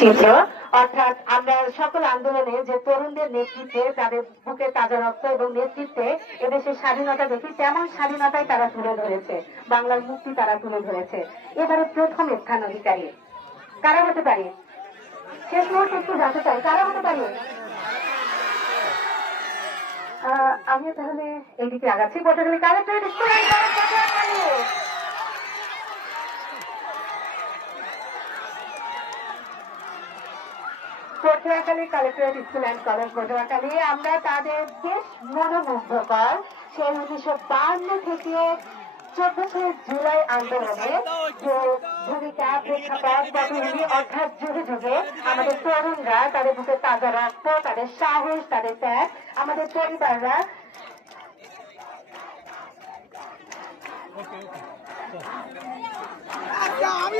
চিত্র, অর্থাৎ আমরা সকল আন্দোলনে যে তরুণদের নেতৃত্বে, তাদের বুকে তাজা রক্ত এবং নেতৃত্বে এদেশের স্বাধীনতা দেখি, তেমন স্বাধীনতাই তারা তুলে ধরেছে, বাংলার মুক্তি তারা তুলে ধরেছে। এবারে প্রথম স্থান অধিকারী কারা হতে পারে? শেষ মুহূর্তে একটু জানতে চাই, কারা হতে পারে? আমি তাহলে এইদিকে আগাচ্ছি। Patuakhali collectorate student Patuakhali collectorate school and college Patuakhali, আমরা তাদের বেশ মনোমুগ্ধকর সেই 1952 থেকে 14 জুলাই আন্দোলনে যে ভূমিকা, প্রেক্ষাপট, পটভূমি, অর্থাৎ যুগে যুগে আমাদের তরুণরা তাদের বুকে তাজা রক্ত, তাদের সাহস, তাদের ত্যাগ, আমাদের পরিবাররা আমি